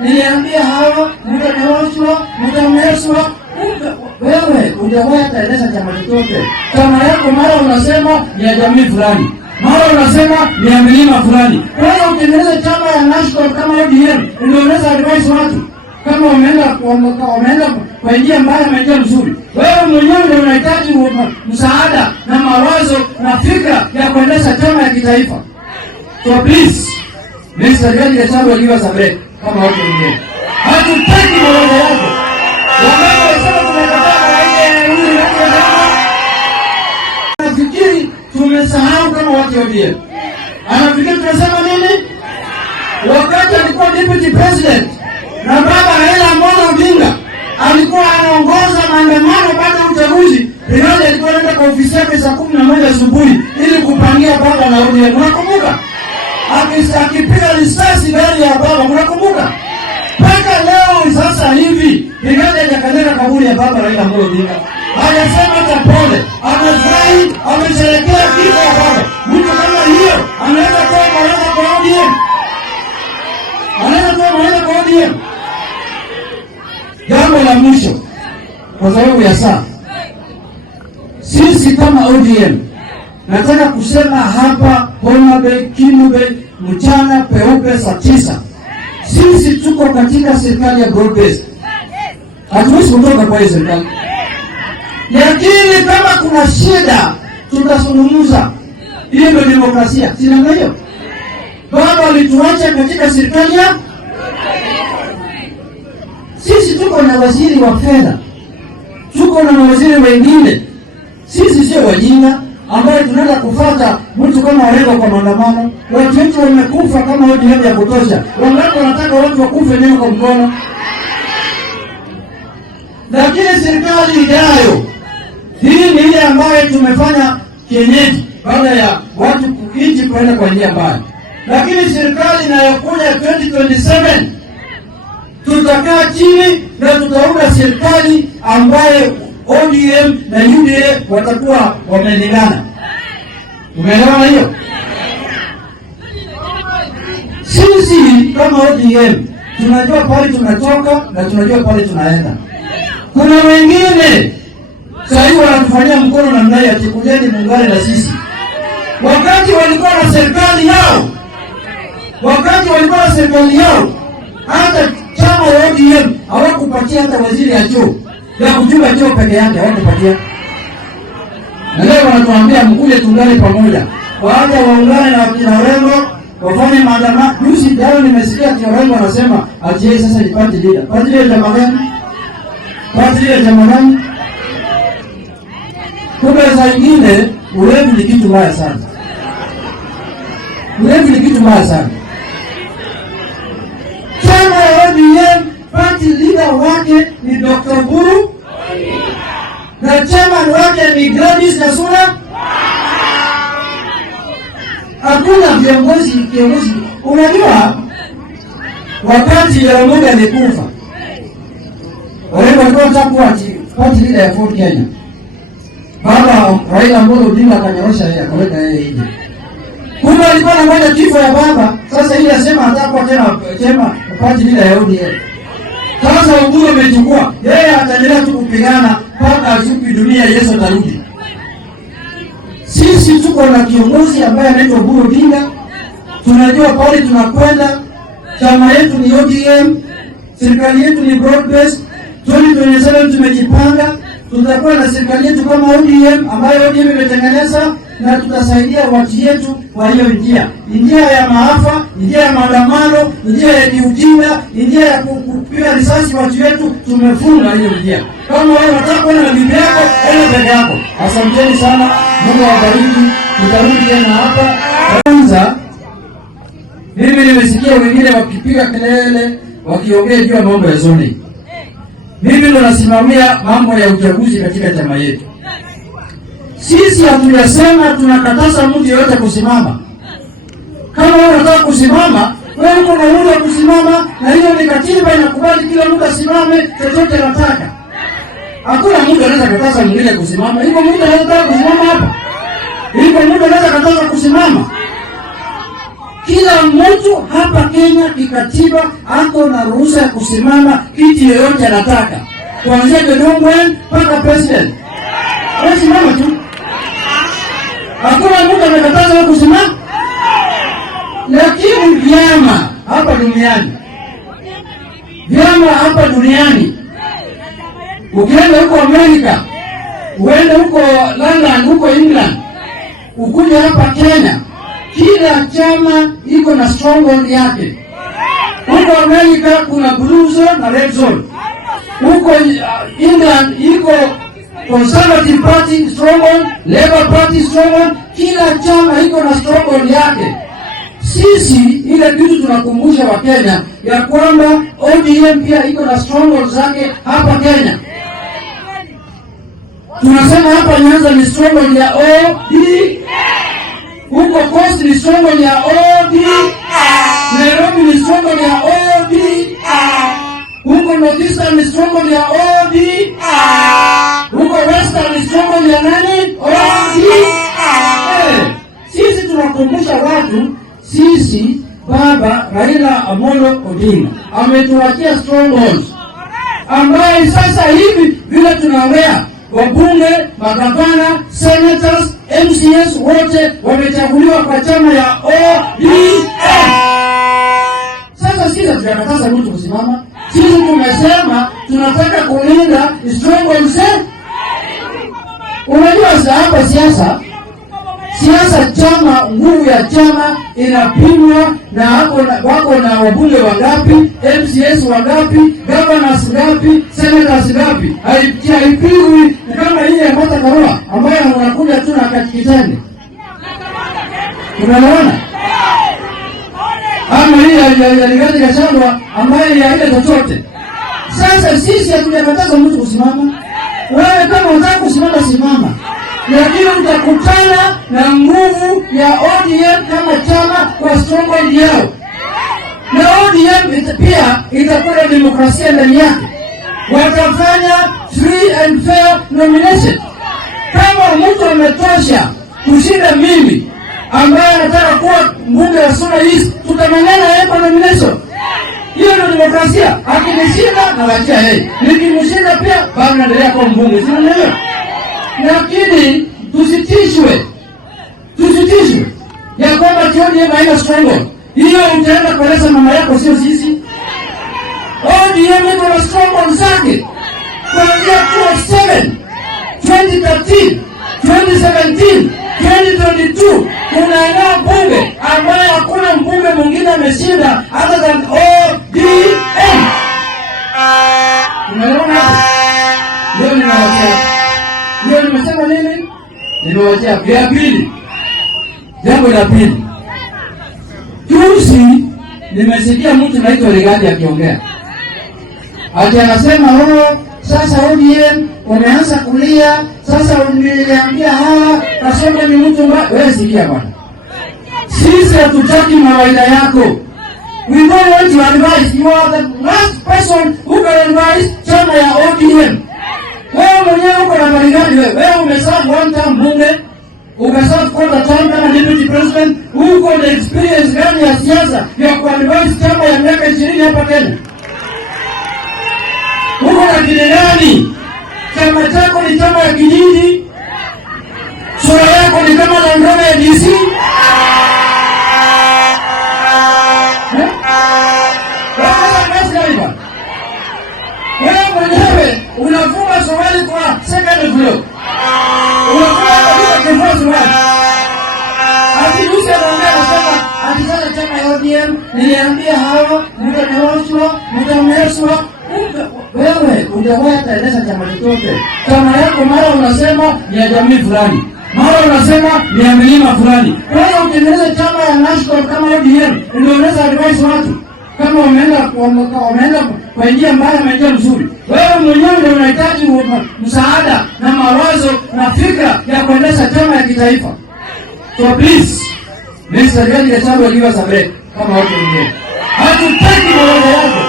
niliambia hawa mtakaoshwa mtameswa. Wewe hujawahi kueleza chama chochote. Chama yako mara unasema ni ya jamii fulani, mara unasema ni ya milima fulani. Wewe utengeneze chama ya national kama ODM, unaeleza advice watu kama wameenda kwa njia mbaya na njia nzuri. Wewe mwenyewe ndio unahitaji msaada na mawazo na fikra ya kuendesha chama ya kitaifa. So please, Mr. George Gachagua, give us a break kama watu wengine. Hatutaki mawazo yako. Wanasema tumekataa nafikiri tumesahau kama watu wa ODM. Anafikiri tunasema nini? Wakati alikuwa deputy president na baba Raila Amolo Odinga alikuwa anaongoza maandamano baada ya uchaguzi, Rigathi alikuwa anaenda kwa ofisi yake saa 11 asubuhi ili kupangia baba na ODM. Unakumbuka? Akipiga risasi gari ya baba, unakumbuka? Mpaka leo sasa hivi Rigathi hajakanyaga kaburi ya baba Raila Amolo Odinga. Hajasema hata pole. Anafurahi, amesherehekea kifo ya baba. Mtu kama hiyo anaweza kuwa mawazo kwa ODM. Anaweza kuwa mawazo kwa ODM. Jambo la mwisho, kwa sababu ya saa, sisi kama ODM nataka kusema hapa Homa Bay, Kimu Bay, mchana peupe saa 9. Sisi tuko katika serikali ya broad based. Hatuwezi kutoka kwa hiyo serikali. Lakini kama kuna shida tutazungumza. Hiyo ndio demokrasia. Si ndio hiyo? Baba alituacha katika serikali ya sisi tuko na waziri wa fedha. Tuko na waziri wengine. Sisi sio wajinga ambao tunaenda kufuata mtu kama Orengo kwa maandamano. Watu wetu wamekufa kama ODM ya kutosha. Wangapi wanataka watu wakufe neno kwa mkono? Lakini serikali ijayo, hii ni ile ambayo tumefanya kienyeji baada ya watu kuinchi kwenda kwa njia mbaya. Lakini serikali inayokuja 2027 tutakaa chini na tutaunda serikali ambaye ODM na UDA watakuwa wamelingana. Umeelewa hiyo? Sisi kama ODM tunajua pale tunatoka na tunajua pale tunaenda. Kuna wengine sasa wanatufanyia mkono na mnai atikujeni muungane na sisi. Wakati walikuwa na serikali yao, hata chama ya ODM hawakupatia hata waziri ya choo. Ya kuchunga choo peke yake hawakupatia. Na leo wanatuambia mkuje tuungane pamoja. Waaje waungane na kina Orengo wafanye maandamano. Juzi leo nimesikia kina Orengo anasema ati yeye sasa ni party leader. Party leader chama gani? Party leader chama gani? Kumbe saa nyingine ulevi ni kitu mbaya sana. Ulevi ni kitu mbaya sana. Chama ya ODM party leader wake ni Dr. Buru na chairman wake ni Gladys Nasura. Hakuna viongozi. Unajua wakati Jaramogi alikufa, Orengo alikuwa takuwa party leader ya Ford Kenya. Baba Raila Amolo Odinga akanyorosha yeye akaweka yeye nje. Kumbe alikuwa anangoja kifo ya baba. Sasa ile asema atakuwa tena party leader ya ODM. Sasa Uhuru amechukua. Yeye ataendelea tu kupigana mpaka achupi dunia Yesu atarudi. Sisi tuko na kiongozi ambaye anaitwa Uhuru Odinga. Tunajua pale tunakwenda. Chama yetu ni ODM. Serikali yetu ni broad based. 2027 tumejipanga. Tutakuwa na serikali yetu kama ODM ambayo ODM imetengeneza na tutasaidia watu yetu kwa hiyo njia ya maafa, njia ya maandamano, njia ya ujinga, njia ya kupiga risasi watu yetu. Tumefunga hiyo njia. Kama wewe unataka kwenda na bibi yako, enda peke yako. Asanteni sana. Mungu awabariki. Tutarudi tena hapa. Kwanza mimi nimesikia wengine wakipiga kelele, wakiongea juu ya mambo ya zoning. Mimi ndo nasimamia mambo ya uchaguzi katika chama yetu. Sisi hatujasema tunakataza mtu yeyote kusimama. Kama wewe unataka kusimama, wewe uko na uhuru wa kusimama, na hiyo ni katiba inakubali kila mtu asimame chochote anataka. Hakuna mtu anaweza kataza mwingine kusimama. Hivyo mtu anaweza kusimama hapa. Hivyo mtu anaweza kataza kusimama. Kila mtu hapa Kenya kikatiba ako na ruhusa ya kusimama kiti yoyote anataka, kuanzia Gidongwen mpaka president. Wewe simama tu, hakuna mtu amekataza wewe kusimama. Lakini vyama hapa duniani, ukienda huko Amerika, uende huko London, huko England, ukuja hapa Kenya, kila chama iko na stronghold yake. Huko Amerika kuna blue zone na red zone. Huko England iko Conservative Party stronghold, Labour Party stronghold. Kila chama iko na stronghold yake. Sisi ile kitu tunakumbusha wa Kenya ya kwamba ODM pia iko na stronghold zake hapa Kenya. Tunasema hapa Nyanza ni stronghold ya ODM. Huko Coast ni stronghold ya ODM. Nairobi ni stronghold ya ODM. Huko Northeastern ni stronghold ya ODM. Huko Western ni stronghold ya nani? ODM. Sisi tunakumbusha watu, sisi Baba Raila Amolo Odinga ametuachia strongholds ambaye sasa hivi vile tunaongea wabunge, magavana, senators, MCS wote wamechaguliwa kwa chama ya ODM. Sasa sisi tunakataza mtu kusimama. Sisi tumesema tunataka kulinda strongholds. Unajua hapa siasa chama, nguvu ya chama inapimwa na wako na wabunge wangapi, MCS wangapi, governors ngapi, senators ngapi. Haipigwi kama ile ya Martha Karua ambayo wanakuja tu na katikitani. Unaona? Ama hii ya Rigathi Gachagua ambayo ya ile chochote. Sasa sisi hatujakataza mtu kusimama. Wewe kama unataka kusimama, simama. Lakini utakutana na nguvu ya ODM kama chama kwa stronghold yao. Na ODM pia itakuwa demokrasia ndani yake. Watafanya free and fair nomination. Kama mtu ametosha kushinda mimi ambaye anataka kuwa mbunge wa Suna East, tutamangana yeye kwa nomination. Hiyo ndio demokrasia. Akinishinda na wachia yeye. Nikimshinda pia bado naendelea kuwa mbunge. Sio ndio? Lakini tusitishwe ya kwamba ODM haina stronghold. Hiyo utaenda kueleza mama yako, sio sisi. ODM iko na stronghold zake kuanzia 2013, 2017, 2022. Kuna eneo bunge ambaye hakuna mbunge mwingine ameshinda other than ODM. Unaona? Leo nimesema nini? Nimewachia vya pili. Jambo la pili. Juzi nimesikia mtu naitwa Rigathi akiongea. Ati anasema sasa ODM wameanza kulia, sasa unaniambia hawa Kasongo ni mtu mbaya. Wewe sikia bwana. Sisi hatutaki mawaida yako. We don't want your advice. You are the last person who can advise chama ya ODM. Wewe mwenyewe uko na maligani wewe. Wewe umeserve one term bunge, umeserve quarter term kama deputy president, uko na experience gani ya siasa ya kuadvise chama ya miaka 20 hapa Kenya? Uko na kile gani? Chama chako ni chama ya kijiji. Sura yako ni kama Nairobi ya DC. Wewe mwenyewe unafunga swali kwa second floor. Unafunga kwa swali. Akiruhusu anaongea anasema akisema chama ya ODM niliambia hawa mtameswa. Wewe hujawahi kueleza chama chochote. Chama yako mara unasema ni ya jamii fulani, mara unasema ni ya milima fulani. Wewe utengeneze chama ya national kama ODM ndio unaweza advise watu kama wameenda kwa njia mbaya na njia nzuri. Wewe mwenyewe ndio unahitaji msaada na mawazo na fikra ya kuendesha chama ya kitaifa. So please, Mr. Rigathi Gachagua, give us a break kama watu wengine. Hatutaki mawazo yako.